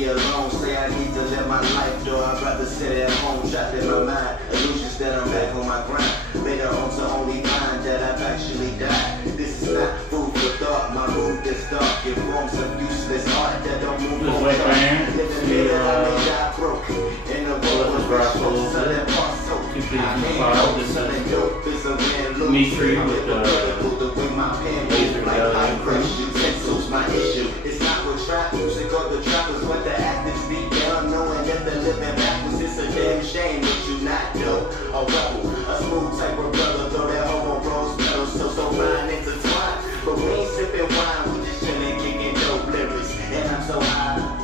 me alone. Say I need to live my life, though I'd rather sit at home, trapped in my mind. Illusions that I'm back on my grind. Later on to only find that I've actually died. This is not food for thought. My mood is dark. It forms of useless art that don't move on. Living here, I may die broke. In the world of rituals, selling parts soap. I ain't selling dope. It's a man look. Dimitri with the way my pen moves like high pressure utensils. My issue it's not with trap music or the trappers, but the actors be down knowing that the living backwards. It's a damn shame that you not know a rebel, a smooth type of brother, though that homo rose petals so fine intertwined. But we ain't sipping wine, we just chilling, kicking dope lyrics, and I'm so high.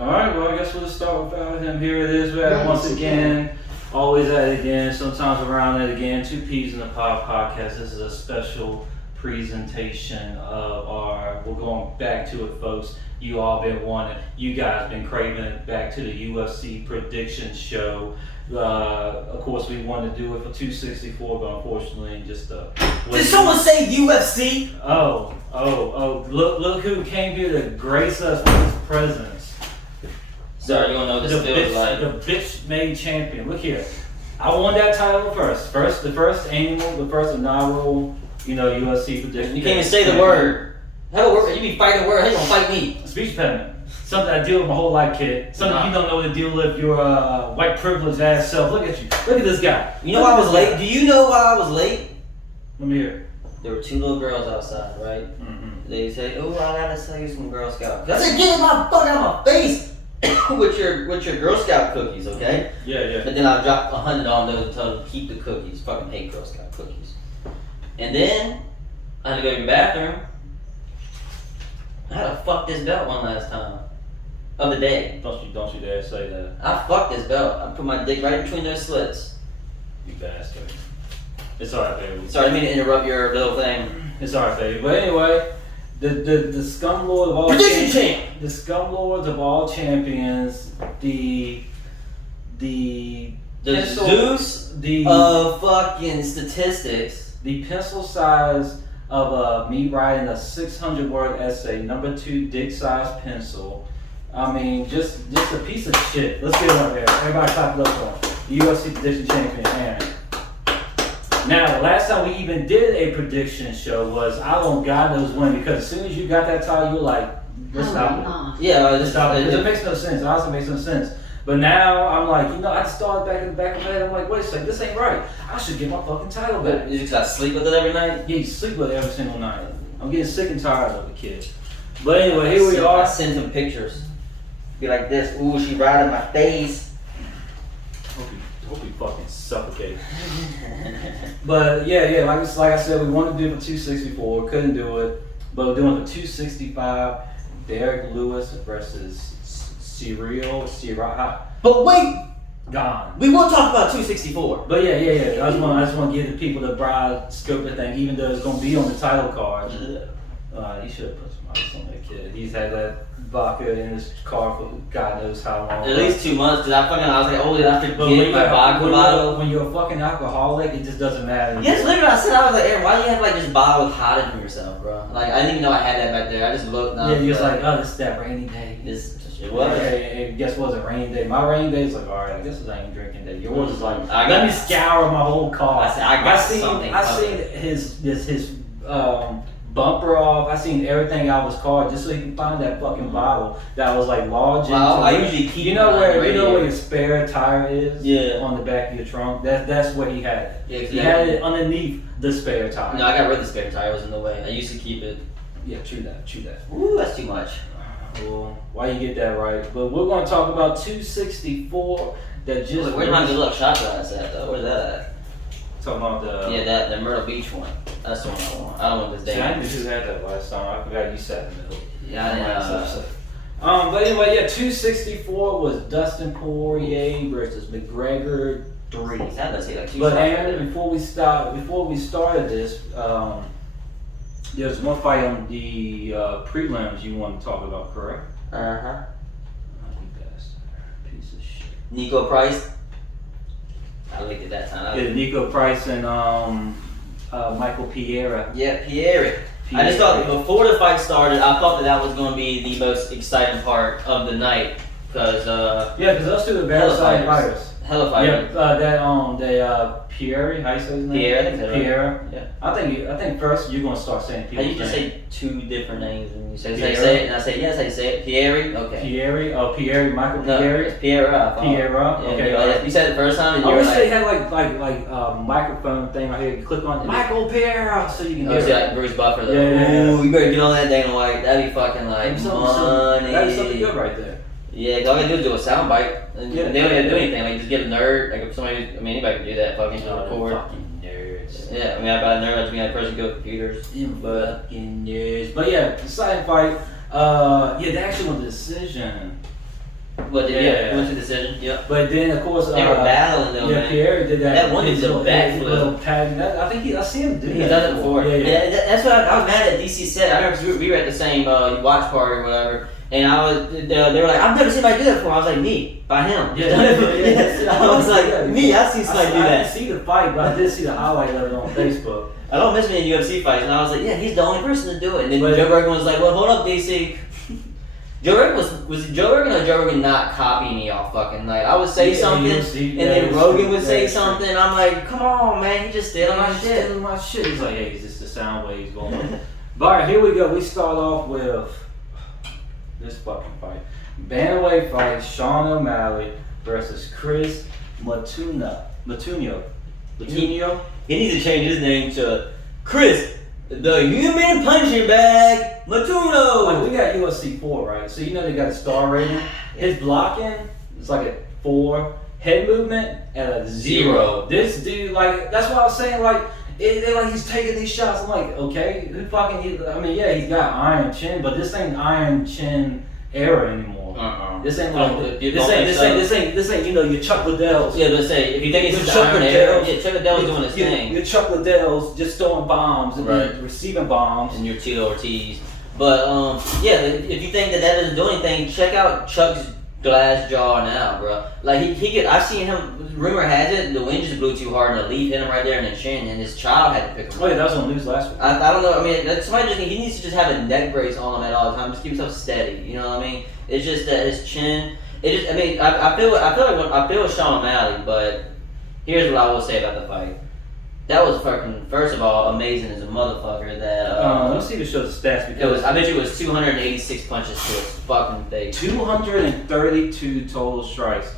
Alright, well I guess we'll just start without him. Here it is, we're at once again, always at it again, sometimes around it again. 2 Peas in the Pod podcast. This is a special presentation of we're going back to it, folks. You all been wanting, you guys been craving it back to the UFC prediction show. Of course we wanted to do it for 264, but unfortunately just Did someone say UFC? Look who came here to grace us with his presence. Sorry, you don't know what this feels like. The bitch-made champion. Look here. I won that title first. The first inaugural, UFC prediction. You can't even say the word. How you be fighting the word? How you gonna fight me? Speech impediment. Something I deal with my whole life, kid. Something you don't know what to deal with. Your white privileged ass self. Look at you. Look at this guy. You know why I was late? Do you know why I was late? Let me hear. There were 2 little girls outside, right? Mm-hmm. They say, "Oh, I gotta sell you some Girl Scout." I said, "Get my fuck out of my face!" with your Girl Scout cookies, okay? Yeah. But then I dropped 100 on those and told them to keep the cookies. Fucking hate Girl Scout cookies. And then I had to go to the bathroom. I had to fuck this belt one last time of the day. Don't you dare say that. I fucked this belt. I put my dick right between those slits. You bastard. It's alright, baby. Sorry, I didn't mean to interrupt your little thing. It's alright, baby. But anyway. The scum lord of all the scum lords of all champions, the Zeus of fucking statistics, the pencil size of me writing a 600-word essay, number 2 dick size pencil. I mean, just a piece of shit. Let's get it up there. Everybody clap it up for him. The UFC prediction champion, Aaron. Now, the last time we even did a prediction show was I don't God knows when, because as soon as you got that title, you were like, let's stop it. Yeah, let's stop it. It makes no sense. It honestly makes no sense. But now I'm like, I just started back in the back of my head. I'm like, wait a second, this ain't right. I should get my fucking title back. You just gotta sleep with it every night? Yeah, you sleep with it every single night. I'm getting sick and tired of it, kid. But anyway, here we are. I send him pictures. Be like this. Ooh, she right in my face. Hope you fucking suffocate. But yeah, like I said, we wanted to do it for 264, couldn't do it, but we're doing it for 265. Derek Lewis versus Cyril. But wait, gone. We will talk about 264. But yeah. I just want to give the people the broad scope of thing, even though it's gonna be on the title card. He should have put some ice on that kid. He's had that vodka in his car for God knows how long. At least 2 months, because I was like, oh, did I forget my vodka bottle? When you're a fucking alcoholic, it just doesn't matter. Yes, literally, I was like, Aaron, why do you have like this bottle with hotted from yourself, bro? Like, I didn't even know I had that back there. I just looked. Yeah, you're just like, oh, this is that rainy day. It was. Hey, guess what? It's a rainy day. My rainy day is like, alright, I guess it ain't drinking day. Yours is like, let me scour my whole car. I seen his bumper off. I seen everything out of his car just so he can find that fucking bottle that was like large. I usually keep. You know where your spare tire is? Yeah. On the back of your trunk. That's where he had it. Yeah, he had it underneath the spare tire. No, I got rid of the spare tire. It was in the way. I used to keep it. Yeah, true that. Ooh, that's too much. Well, why you get that right? But we're gonna talk about 264. That just. Where's my good luck shot glass at though? Where's that at? Talking about the Myrtle Beach one. That's the one I want. I don't know this day. I knew who had that last time. I forgot you sat in the middle. Yeah. But anyway, 264 was Dustin Poirier versus McGregor 3. But Aaron, before we started this, there's one fight on the prelims you want to talk about, correct? Piece of shit. Nico Price. I licked it that time. Yeah, Nico Price and Michael Piera. Yeah, Pierre. I just thought before the fight started, I thought that was going to be the most exciting part of the night because because those two are very exciting fighters. Hella fighters. Yeah, Pierre, how you say his name? Pierre, I think that's right. Pierre. Yeah. I think first you're gonna start saying How people's you just names. say two different names and you say Pierre. say it and I say yes, I say it. Pierre, okay. Pierre, Michael No, Pierre. it's Pierre. Pierre, okay. You said it the first time and you I were wish like, they had like microphone thing right here. You click on Michael Pierre so you can hear see, it. like Bruce Buffer. Though. Yeah. Ooh, you better get on that Dana White. That'd be fucking like That'd be money. something good right there. Yeah, 'cause all I gotta do is do a soundbite. And Yeah. they don't have to do anything. Like just get a nerd. Like if somebody, anybody can do that. Fucking record. Fucking nerds. Yeah, by a nerd, I just mean that person good with computers. But Fucking nerds. But yeah, exciting fight. They actually won the decision. what did Yeah. went to decision? Yep. But then of course They were battling though, man. Pierre did that. That one his is a little- backflip. little pattern. I think I see him do that. He's done it before. Yeah. That's what I was mad at DC said. I remember we were at the same watch party or whatever. And they were like, I've never seen anybody do that before. I was like, me, by him. Yeah. I was like, me, I've seen somebody do I that. didn't see the fight, but I did see the highlight of it on Facebook. I don't miss me in UFC fights. And I was like, yeah, he's the only person to do it. And then But- Joe Rogan was like, well, hold up, DC. Joe Rogan was Joe Rogan or Joe Rogan not copying me all fucking night? I would say something, and then Rogan would say something. I'm like, come on, man, he just stealing my shit. Stealing my shit. He's like, hey, is this the sound waves going on? But alright, here we go. We start off with this fucking fight. Bantamweight fight, Sean O'Malley versus Chris Matunio. He needs to change his name to Chris, the human punching bag, Matuno. Like, we got UFC 4, right? So you know they got a star rating. His blocking is like a 4. Head movement at a 0. This dude, like, that's what I was saying, like, they like he's taking these shots. I'm like, okay, who fucking? He's got iron chin, but this ain't iron chin era anymore. This ain't like this ain't your Chuck Liddell's. Yeah, but say if you think it's Chuck Iron Era, yeah, Chuck Liddell's doing his thing. Your Chuck Liddell's just throwing bombs and Right. receiving bombs. And your Tito Ortiz. But if you think that doesn't do anything, check out Chuck's glass jaw now, bro. Like he could. I've seen him. Rumor has it the wind just blew too hard and the leaf hit him right there in the chin, and his child had to pick him Oh yeah, up. that was on news last week. I don't know. I mean, somebody he needs to just have a neck brace on him at all times. Just keep himself steady. You know what I mean? It's just that his chin. It just. I mean, I feel with Sean O'Malley, but here's what I will say about the fight. That was fucking, first of all, amazing as a motherfucker. That Let's see if it shows the stats it because was. I bet you it was 286 punches to his fucking face. 232 total strikes.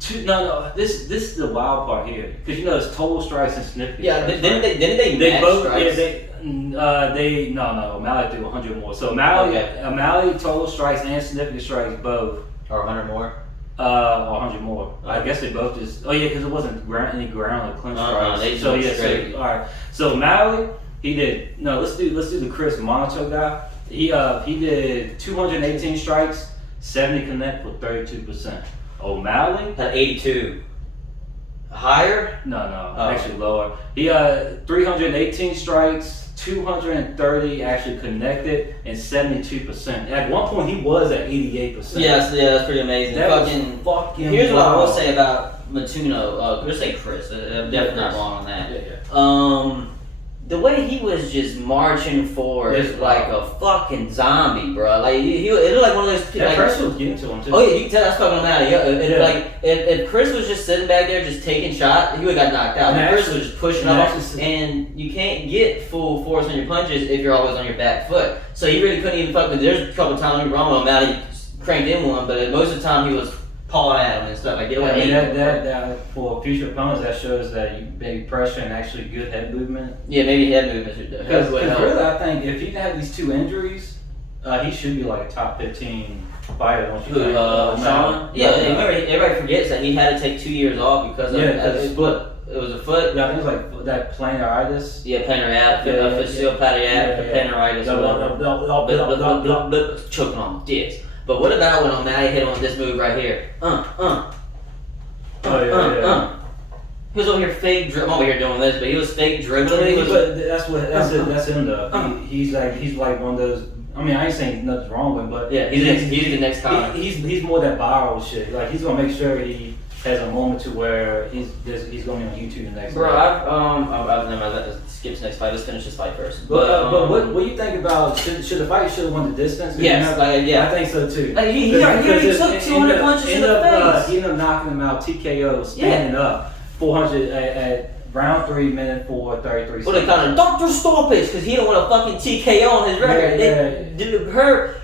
This is the wild part here because you know it's total strikes and significant. Yeah, strikes, didn't right? they They match both, strikes? no, O'Malley threw 100 more. So O'Malley total strikes and significant strikes both, Or 100 more? 100 more. I guess they both just, because it wasn't any ground or clinch strikes. They just went straight. All right. So O'Malley, he did, let's do the Chris Monato guy. He did 218 strikes, 70 connect for 32%. O'Malley, Had 82. Higher? No, Oh. actually lower. He 318 strikes, 230 actually connected, and 72%. At one point, he was at 88%. Yeah, that's pretty amazing. That was fucking Here's what I will wild. say about Matuno. Let's say Chris. I'm definitely not wrong on that. Yeah. The way he was just marching forward It's like a fucking zombie, bro. Like he it looked like one of those. That Like, pressure was getting to him too. oh yeah, you can tell that's fucking mad. Yeah. Like if Chris was just sitting back there just taking shots, he would have got knocked out. And But Chris actually- was just pushing and off, actually- and you can't get full force on your punches if you're always on your back foot. So he really couldn't even fuck with. There's a couple of times when Romo O'Malley cranked in one, but most of the time he was pawing at him and stuff like that. I mean, that for future opponents, that shows that you maybe pressure and actually good head movement. Yeah, maybe head movement should Because would help. really, I think if he didn't have these 2 injuries, he should be like a top 15 fighter, don't you think? Sean? Yeah, remember, everybody forgets that he had to take 2 years off because of his foot. It was a foot. Yeah, I think it was like that planaritis. Yeah, planaritis, planaritis. Choking on dicks. But what about when O'Malley hit him with this move right here? He was over here fake dribbling. I'm over here doing this, but he was fake dribbling. But that's him though. He's like one of those. I mean, I ain't saying nothing's wrong with him, but yeah, he's the next Conor. He's more that viral shit. Like he's gonna make sure he has a moment to where he's going to be on YouTube the next. Bro, day. I've never let's skip to next fight. Let's finish this fight first. But what do you think about should the fight should have won the distance? Yes, yeah, I think so too. Like he already took 200 punches in the face. He ended up knocking him out TKO, standing up 400 at round 3, minute 4, 33 seconds. Well, they kind of Dr. Stoppage because he don't want a fucking TKO on his record. Yeah.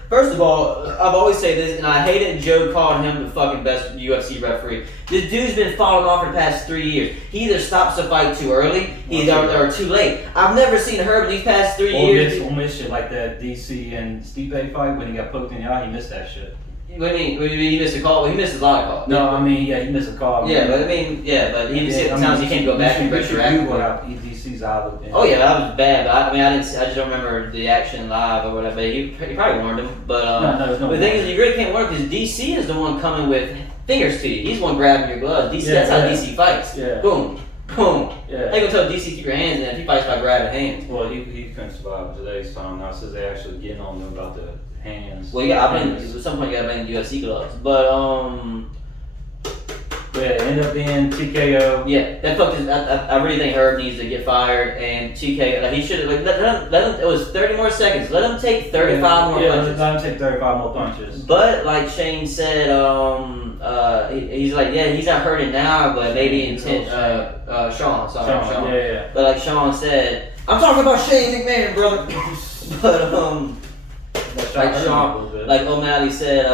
First of all, I've always said this, and I hated Joe calling him the fucking best UFC referee. This dude's been falling off for the past 3 years. He either stops the fight too early, or too late. I've never seen Herb in these past 3 years. Or miss shit like that DC and Stipe fight when he got poked in the eye. He missed that shit. What do you mean? He missed a call? Well, he missed a lot of calls. No, I mean, he missed a call. Yeah, but he sometimes he can't go back and retroact. DC's out. Oh yeah, that was bad. But I just don't remember the action live or whatever. But he probably warned him. But the thing is, you really can't warn because DC is the one coming with fingers to you. He's the one grabbing your gloves. DC, that's how DC fights. Yeah. Boom, boom. Yeah. I ain't gonna tell DC keep your hands in if he fights by grabbing hands. Well, he couldn't survive today's time. Now since they actually getting on him about the hands. Well, yeah, at some point you gotta bring the UFC gloves. But yeah, it ended up being TKO. Yeah, that fuck is. I really think Herb needs to get fired and TKO. Like he should have let him. It was 30 more seconds. Let him take 35 more punches. Let him take 35 more punches. But like Shane said, he's like, yeah, he's not hurting now, but maybe in 10. Sean. Yeah. But like Sean said, I'm talking about Shane McMahon, brother. But like Sean, like O'Malley said,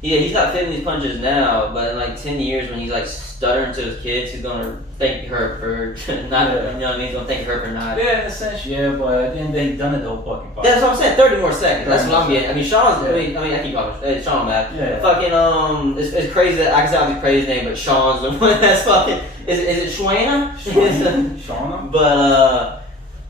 he's not feeling these punches now, but in like 10 years when he's like stuttering to his kids, he's gonna thank her for not, you know what I mean? He's gonna thank her for not. Yeah, in a sense, yeah, but then they've done it the whole fucking fight. That's what I'm saying, 30 more seconds, that's what I'm getting. I mean, Sean's, I mean, I keep calling Sean Matt. Yeah. Fucking, it's crazy that, I can say I'll be crazy name, but Sean's the one that's fucking, is it Schwana? Shauna?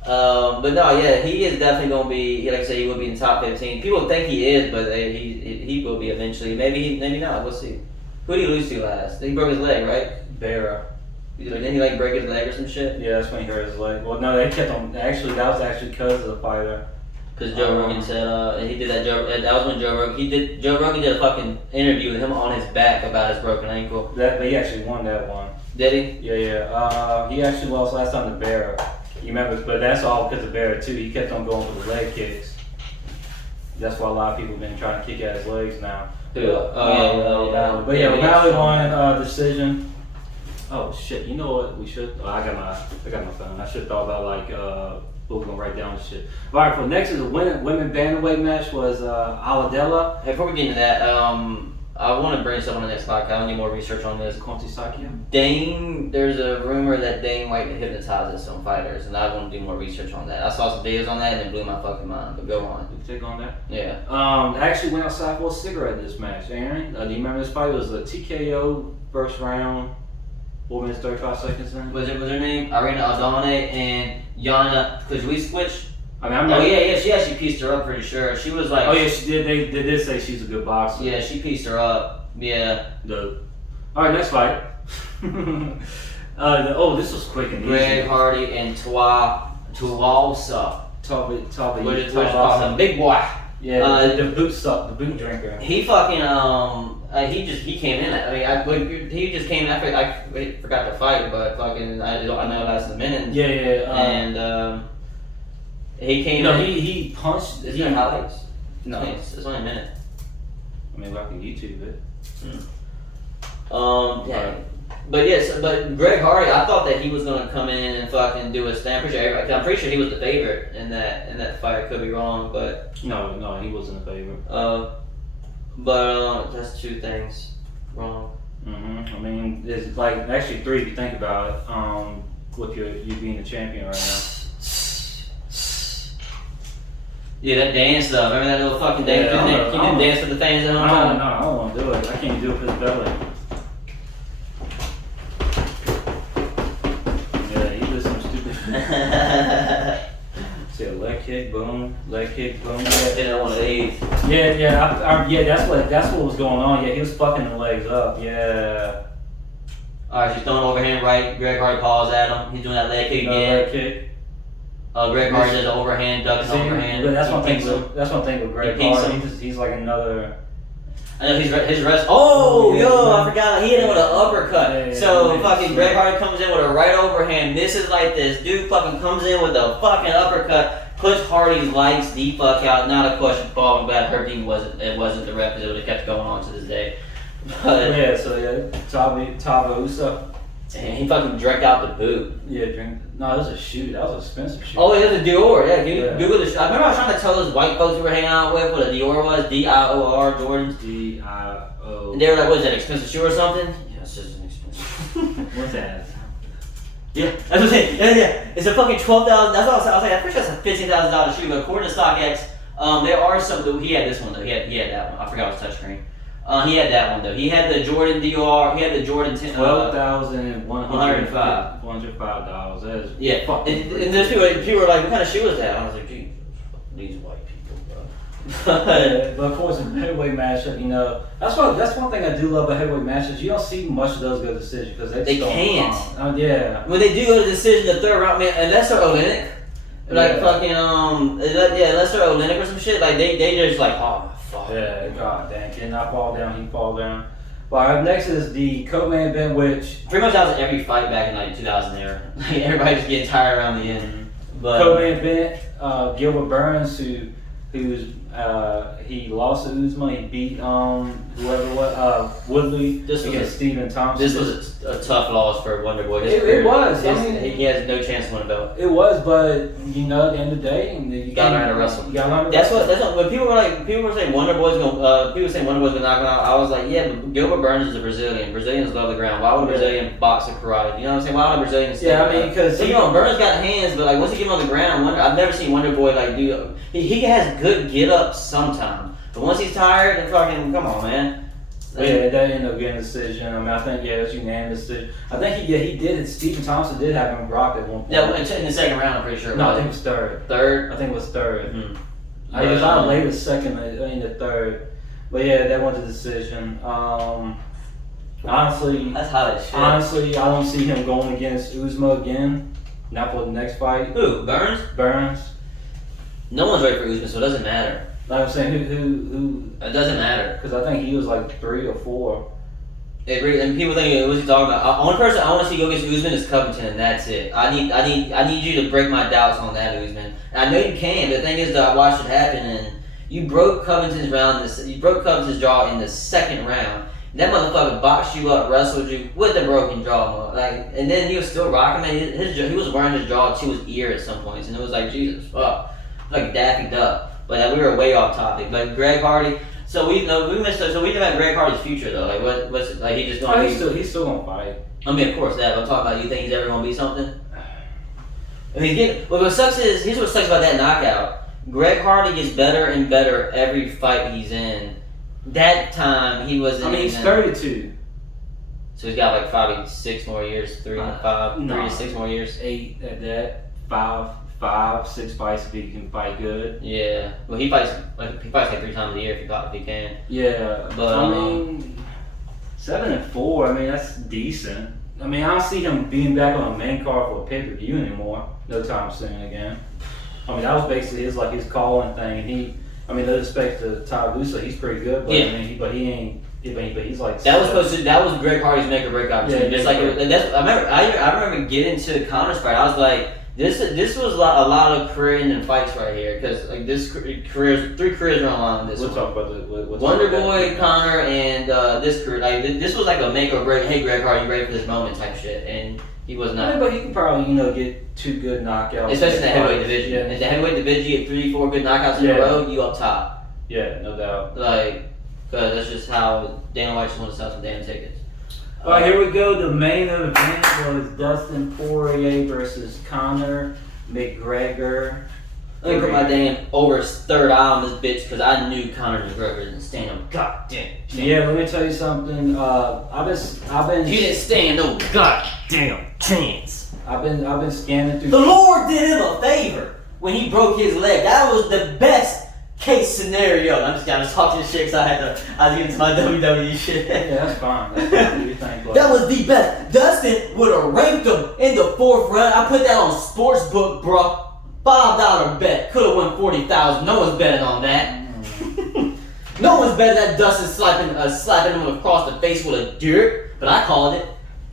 But no, yeah, he is definitely gonna be. Like I said, he will be in the top 15. People think he is, but he will be eventually. Maybe not. We'll see. Who did he lose to last? He broke his leg, right? Bear. Didn't he like break his leg or some shit? Yeah, that's when he hurt his leg. Well, no, they kept on. Actually, that was actually because of the fighter. Because Joe Rogan said he did that. That was when Joe Rogan did a fucking interview with him on his back about his broken ankle. But he actually won that one. Did he? Yeah. He actually lost last time to Bear. You remember, but that's all because of Barrett too. He kept on going for the leg kicks. That's why a lot of people have been trying to kick at his legs now. Who? Yeah. But yeah, O'Malley won decision. Oh shit! You know what? We should. I got my phone. I should have thought about like we're gonna write down this shit. All right. For next is a women bantamweight match was Aladela. Hey, before we get into that, I want to bring something on the next podcast. I need more research on this. Dane, there's a rumor that Dane White hypnotizes some fighters, and I want to do more research on that. I saw some videos on that, and it blew my fucking mind. But go on. You take on that? Yeah. I actually went outside for a cigarette in this match. Aaron, do you remember this fight? It was a TKO first round, 4 minutes 35 seconds in. Was her name Irina Aldana and Yana? Because we switched. I mean, She actually pieced her up pretty sure. She was like. Oh yeah, she did. They did say she's a good boxer. Yeah, she pieced her up. Yeah. All right, next fight. This was quick and easy. Greg Hardy and Tuwalsa. What is called big boy. Yeah, the boot drinker. He fucking he came in. I mean, he just came after I forgot to fight, but fucking I know last minute. Yeah. And he came. No, in. he punched. Is he in highlights? No, it's only a minute. I mean, I can YouTube it. Yeah. But Greg Hardy, I thought that he was gonna come in and fucking do his thing. I'm pretty sure he was the favorite in that fight. I could be wrong, but no, he wasn't a favorite. But that's two things wrong. I mean, there's like actually three if you think about it. With you being the champion right now. Yeah, that dance though. Remember that little fucking dance? Yeah, Can you dance with the fans at home? No, I don't want to do it. I can't do it for the belly. Yeah, he did some stupid shit. See a leg kick, boom. Yeah. Hit one of these. Yeah. That's what was going on. Yeah, he was fucking the legs up. Yeah. All right, she's throwing overhand right. Greg Hardy calls at him. He's doing that leg kick again. Leg kick. Greg Hardy does the overhand, ducks overhand. But that's one thing with Greg Hardy. He's like another. I know his rest. Oh, Yeah, yo, yeah. I forgot. He hit him with an uppercut. Yeah, so yeah, fucking yeah. Greg Hardy comes in with a right overhand, misses like this. Dude fucking comes in with a fucking uppercut, puts Hardy's lights the fuck out. Not a question. Ball bad. Her team wasn't. It wasn't the rep. It would have kept going on to this day. But Yeah, so yeah, Tavusa. and he fucking drank out the boot. Yeah, drink. No, it was a shoe. That was an expensive shoe. Oh, it was a Dior. Yeah, Yeah. Google the. I remember I was trying to tell those white folks we were hanging out with what a Dior was. Dior Jordans. D-I-O. And they were like, "What is that? Expensive shoe or something?" Yeah, it's just an expensive. What's that? Yeah, that's what I'm saying. Yeah. It's a fucking $12,000. That's what I was like. I'm pretty sure it's a $15,000 shoe, but according to StockX, there are some. He had this one though. He had that one. I forgot it was touchscreen. He had that one though. He had the Jordan Dior. He had the Jordan 10. $12,105. $105. That is Yeah. fucking. And there's people were like, "What kind of shoe is that?" I was like, "Gee, these white people, bro." Yeah, but of course, in heavyweight matchup, you know, that's one thing I do love about heavyweight matchups. You don't see much of those go to decision because They can't. Yeah. When they do go to decision, the third round, man, unless they're Olenek, like Yeah. fucking unless they're Olenek or some shit, like they just like, oh fuck. Yeah, god damn, can I fall down, he fall down. Well, up next is the co-main event, which Pretty much that was every fight back in like 2000 era. Like everybody just getting tired around the end. But co-main event, Gilbert Burns, who's he lost to Usman, he beat whoever Woodley This was against Stephen Thompson. this was a tough loss for Wonder Boy. His It career- was. I his- mean- he has no chance to win a belt. It was, but you know, at the end of the day, you gotta learn to wrestle. You gotta learn to That's wrestle. what when people were saying Wonder Boy's gonna knock him out. I was like, yeah, but Gilbert Burns is a Brazilian. Brazilians love the ground. Why would a Brazilian box a karate? You know what I'm saying? Why would a Brazilian? Yeah, I mean, because you know, Burns got hands, but like once he get him on the ground, I've never seen Wonder Boy like do. He has good get ups sometimes, but once he's tired, and fucking come on, man. Yeah, that ended up getting a decision. I mean, I think it was unanimous decision. I think he did. Stephen Thompson did have him rocked at one point. Yeah, in the second round, I'm pretty sure. No, I think it was third. Third. I think it was third. Mm-hmm. I was out late the second, in the third. But yeah, that went to decision. Honestly, That's hot as shit. honestly, I don't see him going against Uzma again. Not for the next fight. Who? Burns? Burns. No one's ready for Usman, so it doesn't matter. Like I'm saying, who? It doesn't matter. Because I think he was like 3 or 4. And people think, what's he talking about? Only person I want to see go against Usman is Covington, and that's it. I need you to break my doubts on that, Usman. And I know you can, but the thing is that I watched it happen, and you broke Covington's jaw in the second round. That motherfucker boxed you up, wrestled you with a broken jaw, and then he was still rocking. Man, he was wearing his jaw to his ear at some points, and it was like Jesus, fuck, like Daffy Duck. But we were way off topic. But Greg Hardy. So we missed. So we know about Greg Hardy's future though. Like what's like he just gonna be? He's still gonna fight. I mean, of course that. I'm talking about. You think he's ever gonna be something? I mean, what sucks is here's what sucks about that knockout. Greg Hardy gets better and better every fight he's in. That time he was. I mean, he's 32. So he's got like 5, 6 more years, 3 to 6 more years. 8 at that. 5, 6 fights if he can fight good. Yeah. Well, he fights like 3 times a year if he can. Yeah, But I mean, 7-4. I mean, that's decent. I mean, I don't see him being back on a main card for a pay-per-view anymore. No time soon again. I mean, that was basically his calling thing. And no respect to Tavusa, he's pretty good, but Yeah. I mean, but he's like. That was Greg Hardy's make or break opportunity. Yeah, Just like I remember getting to Connor's fight. I was like, this was a lot of career-ending fights right here because like this 3 careers are on line with this. We'll one. talk about the Wonder Boy, Connor, and this career. Like this was like a make or break. Hey, Greg Hardy, you ready for this moment type shit, and he was not. Yeah, but he can probably get 2 good knockouts. Especially in the heavyweight division. Yeah. In the heavyweight division, you get 3, 4 good knockouts in Yeah. a row, you up top. Yeah, no doubt. Like, cause that's just how Dana White just wants to sell some damn tickets. All right, here we go. The main event was Dustin Poirier versus Conor McGregor. Let me put my damn over third eye on this bitch because I knew Conor McGregor didn't stand no goddamn chance. Yeah, let me tell you something. I've been. He didn't stand no goddamn chance. I've been scanning through. The Lord did him a favor when he broke his leg. That was the best case scenario. I'm just talking shit because I was getting to my WWE shit. Yeah, that's fine. That's fine. You think, like, That was the best. Dustin would have raped him in the 4th round. I put that on Sportsbook, bro. $5 bet. Could have won $40,000. No one's betting on that. No one's better than Dustin slapping him across the face with a dirt, but I called it.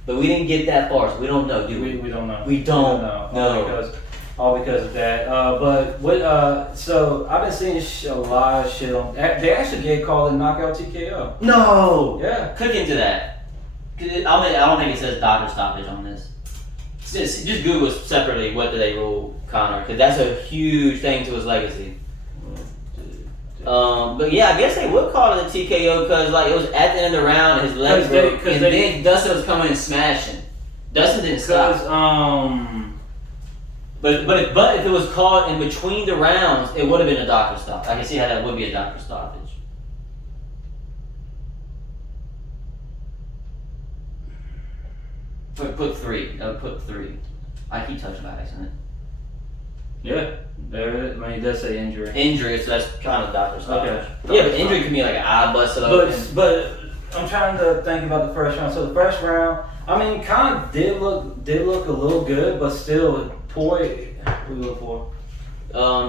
But we didn't get that far, so we don't know, do we? We don't know. We don't know. All because of that. But what? So I've been seeing a lot of shit on. They actually get called a knockout TKO. No. Yeah. Click into that. I don't think it says doctor stoppage on this. Just Google separately what do they rule Conor, because that's a huge thing to his legacy. But yeah, I guess they would call it a TKO because like it was at the end of the round, his legs broke, and then Dustin was coming and smashing. Dustin didn't stop. But if it was called in between the rounds, it would have been a doctor stop. I can see how that would be a doctor stoppage. Put 3. Put 3. I keep touching by accident. Yeah, there it is. I mean, he does say injury. Injury, so that's kind of doctor stoppage. Okay. Yeah, but injury could be like an eye busted open. But I'm trying to think about the first round. So the first round, I mean, kind of did look a little good, but still, what do you look for?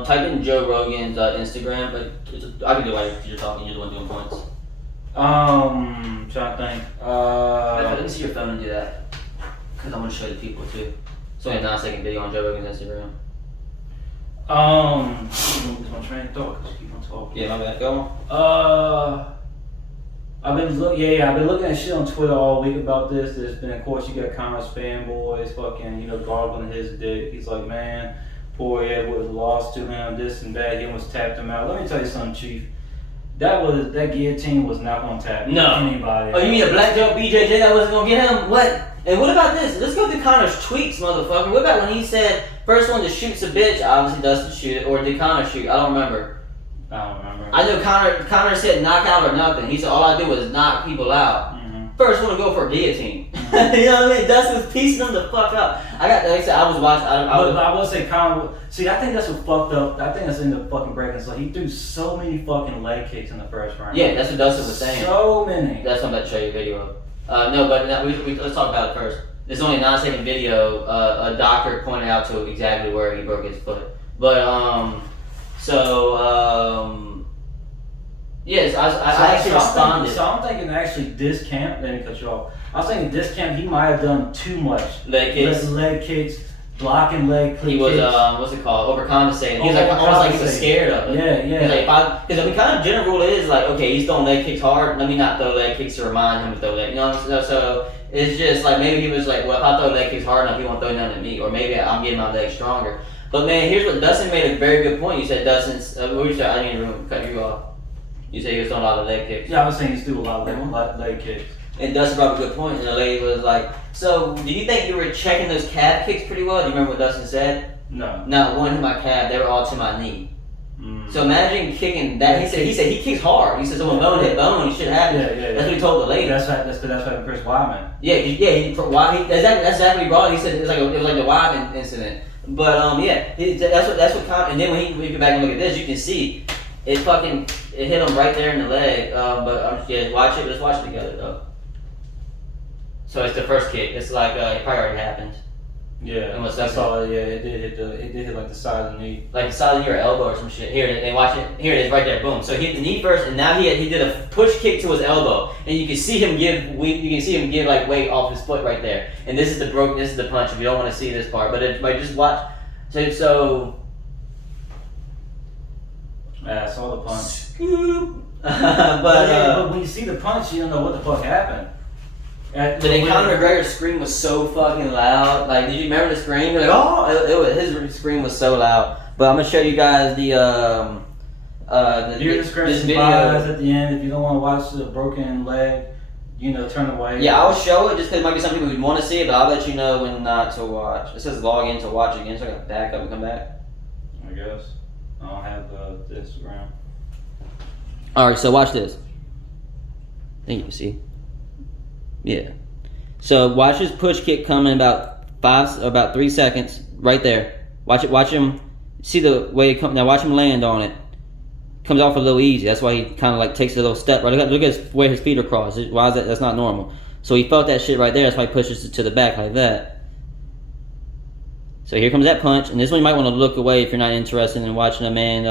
Type in Joe Rogan's Instagram, but I can do it while you're talking. You're the one doing points. Trying to think. Let me see your phone and do that, because I want to show the people too. It's only a 9-second video on Joe Rogan's Instagram. Lose my train of thought because keep on talking. Yeah, my bad. Go on. I've been looking at shit on Twitter all week about this. There's been, of course, you got Conor's fanboys fucking, gargling his dick. He's like, man, poor Edward lost to him, this and that. He almost tapped him out. Let me tell you something, Chief. That guillotine was not gonna tap anybody. Oh, you mean a black joke BJJ that wasn't gonna get him? What? And what about this? Let's go through Conor's tweets, motherfucker. What about when he said first one to shoot's a bitch? Obviously Dustin shoot it, or did Conor shoot? I don't remember. I know Conor said knockout or nothing. He said all I do is knock people out. Mm-hmm. First one to go for a guillotine. Mm-hmm. You know what I mean? Dustin was piecing them the fuck up. I was watching. I will say Conor. See, I think that's what fucked up. I think that's in the fucking breaking. So he threw so many fucking leg kicks in the first round. Yeah, that's what Dustin was saying. So many. That's what I'm about to show you a video of. Let's talk about it first. There's only a 9-second video. A doctor pointed out to exactly where he broke his foot. But yes, I actually responded. So I'm thinking actually this camp. Let me cut you off. I was thinking this camp he might have done too much. Leg kicks, blocking leg kicks. He was what's it called? Overcompensating. He was like almost like he was scared of it. Yeah. He's like, because I mean, kind of general rule is like, okay, he's throwing leg kicks hard. Let me not throw leg kicks to remind him to throw leg. You know what I'm saying? So it's just like maybe he was like, well, if I throw leg kicks hard enough, he won't throw none at me, or maybe I'm getting my legs stronger. But man, here's what Dustin made a very good point. You said Dustin's. What you said? I didn't cut you off. You said he was throwing a lot of leg kicks. Yeah, I was saying he's doing a lot of leg kicks. And Dustin brought up a good point, and the lady was like, so, do you think you were checking those calf kicks pretty well? Do you remember what Dustin said? No. Not one to my calf, they were all to my knee. So imagine kicking that. He said he kicks hard. He said when bone hit bone, he should have it. Yeah. That's what he told the lady. That's what Chris Weidman. That's exactly he brought it. He said it was like the Weidman incident. But that's what Conor. And then when you go back and look at this, you can see it hit him right there in the leg. Watch it. Let's watch it together though. So it's the first kick. It's like it probably already happened. Yeah, I saw it. Yeah, it did hit like the side of the knee, like the side of your elbow or some shit. Here, and watch it. Here it is, right there. Boom. So he hit the knee first, and now he did a push kick to his elbow, and you can see him give like weight off his foot right there. And this is the punch. If you don't want to see this part, but just watch. So. Yeah, I saw the punch. Scoop. But when you see the punch, you don't know what the fuck happened. But then Conor McGregor's scream was so fucking loud. Like, did you remember the scream? You're like, oh, his scream was so loud. But I'm gonna show you guys this video at the end. If you don't want to watch the broken leg, turn away. Yeah, I'll show it just because it might be some people who want to see it, but I'll let you know when not to watch. It says log in to watch again, so I gotta back up and come back. I guess I don't have the Instagram. All right, so watch this. I think you can see. Yeah. So watch his push kick coming about 3 seconds right there. Watch it. Watch him. See the way it comes. Now watch him land on it. Comes off a little easy. That's why he kind of like takes a little step. Right. Look at where his feet are crossed. Why is that? That's not normal. So he felt that shit right there. That's why he pushes it to the back like that. So here comes that punch. And this one you might want to look away if you're not interested in watching a man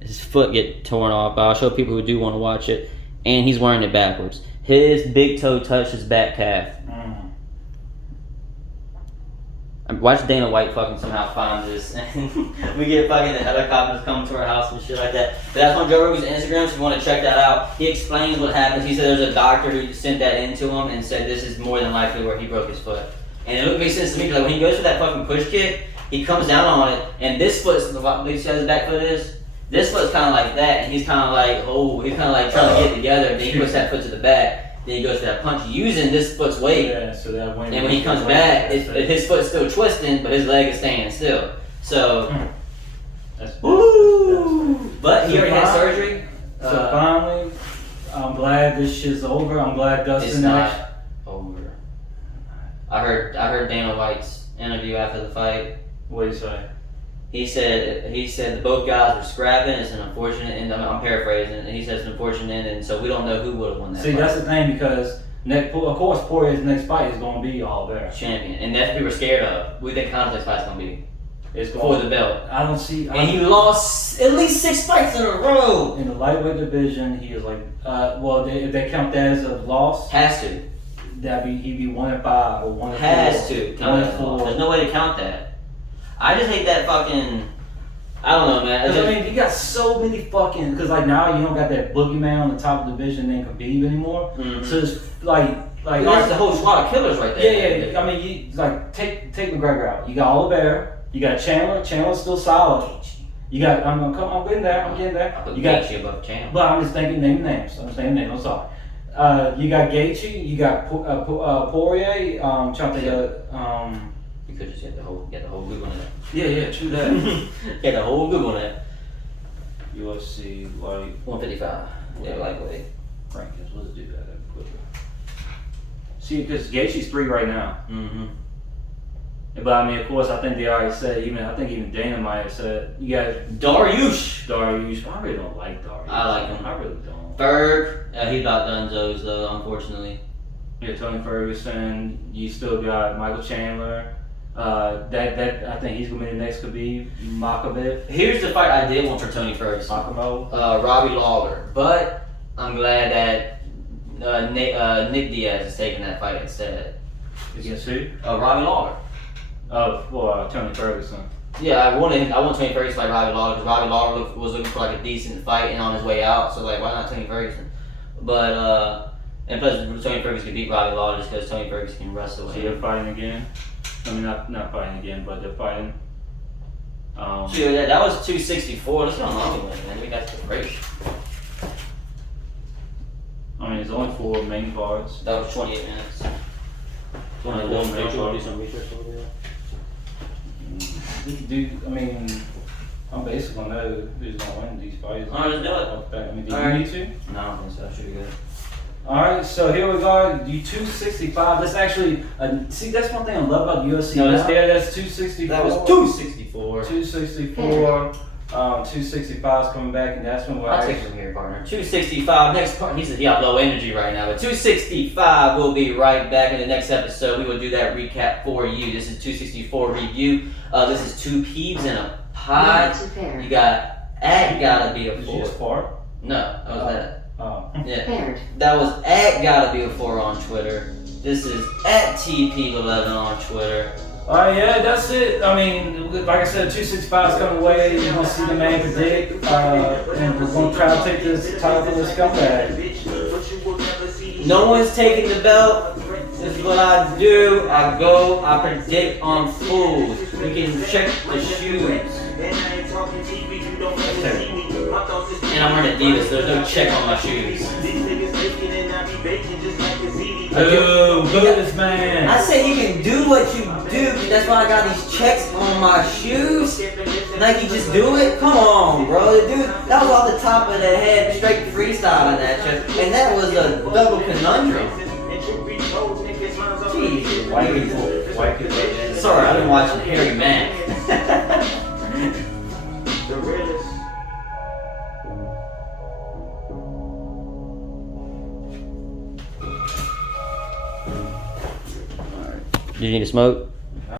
his foot get torn off. But I'll show people who do want to watch it. And he's wearing it backwards. His big toe touched his back calf. Watch Dana White fucking somehow find this, and we get fucking the helicopters come to our house and shit like that. But that's on Joe Rogan's Instagram, so if you want to check that out, he explains what happens. He said there's a doctor who sent that into him and said this is more than likely where he broke his foot. And it would make sense to me, because like when he goes for that fucking push kick, he comes down on it, and this foot's, see how his back foot is? This foot's kind of like that, and he's kind of like, he's kind of like trying to get together, and then he puts that foot to the back. Then he goes for that punch using this foot's weight. Yeah, so that when and when he comes back, his foot's still twisting, but his leg is staying still. So, but he already had surgery. So finally, I'm glad this shit's over. I'm glad Dustin. It's not over. I heard Dana White's interview after the fight. What did he say? He said both guys were scrapping. It's an unfortunate end. I'm paraphrasing. And he says it's an unfortunate end, and so we don't know who would have won that. See, fight. that's the thing, because of course Poirier's next fight is going to be Oliveira champion, and that's what we were scared of. We think Conte's fight's going to be. It's for the belt. I don't see. And he lost at least 6 fights in a row. In the lightweight division, he is like, if they count that as a loss, has to. He'd be 1-5 or 1-4. Has to count that. There's no way to count that. I just hate that fucking. I don't know, man. Because I mean, you got so many fucking. Because like now you don't got that boogeyman on the top of the division named Khabib anymore. Mm-hmm. So it's like. There's the whole squad of killers right there. Yeah. I mean, you like take McGregor out. You got Oliveira. You got Chandler. Chandler's still solid. You got. I'm getting there. You got Gaethje above Chandler. But I'm just thinking names. I'm sorry. You got Gaethje. You got Poirier. Trying to think You could just get the whole Google on that. Yeah, true that. Get the whole Google on that. UFC like 155. Yeah, lightweight. Rankings. Let's do that quickly. See, because Gaethje's 3 right now. Mm-hmm. But I mean, of course, I think they already said. I think even Dana might have said you got Dariush. I really don't like Dariush. I like him. I really don't. Ferg. He's about Dunzos though, unfortunately. Yeah, Tony Ferguson. You still got Michael Chandler. That I think he's gonna be the next Khabib. Makhachev. Here's the fight I did want for Tony Ferguson. Robbie Lawler, but I'm glad that Nick Diaz is taking that fight instead. Against who? Robbie Lawler. For Tony Ferguson. Yeah, I want Tony Ferguson to fight Robbie Lawler, because Robbie Lawler was looking for like a decent fight and on his way out. So like, why not Tony Ferguson? But and plus Tony Ferguson can beat Robbie Lawler just because Tony Ferguson can wrestle. So they're fighting again. I mean, not fighting again, but they're fighting. Sure, that was 264. That's not long away, man. We got the break. I mean, it's only 4 main cards. That was 28 minutes. Want to do some research over there? I mean, I'm basically gonna know who's gonna win these fights. Alright, let's do it. I mean, do you need to? No, I don't think so. Should be good. Alright, so here we go. You 265. That's actually see. That's one thing I love about UFC. No, that's 264. That was 264. 264. 265 is coming back, and that's when we're. I'll take from here, partner. 265. Next part. He said he got low energy right now, but 265. We'll be right back in the next episode. We will do that recap for you. This is 264 review. This is 2 peeps and a pod. You got gotta be a 4. Did you just fart? No, that was that. Oh. Yeah. Paired. That was gotta be a 4 on Twitter. This is @TP11 on Twitter. Yeah, that's it. I mean, like I said, 265 is coming away. You're going to see the man predict. And we're going to try to take this title for this comeback. No one's taking the belt. This is what I do. I predict on fools. You can check the shoes. And I'm wearing Adidas, so there's no check on my shoes. Oh, goodness, man. I said you can do what you do. That's why I got these checks on my shoes. Like you just do it? Come on, bro. Dude, that was off the top of the head, straight freestyle in that shit. And that was a double conundrum. Jeez. White people. Sorry, I've been watching Harry Mack. Did you need to smoke?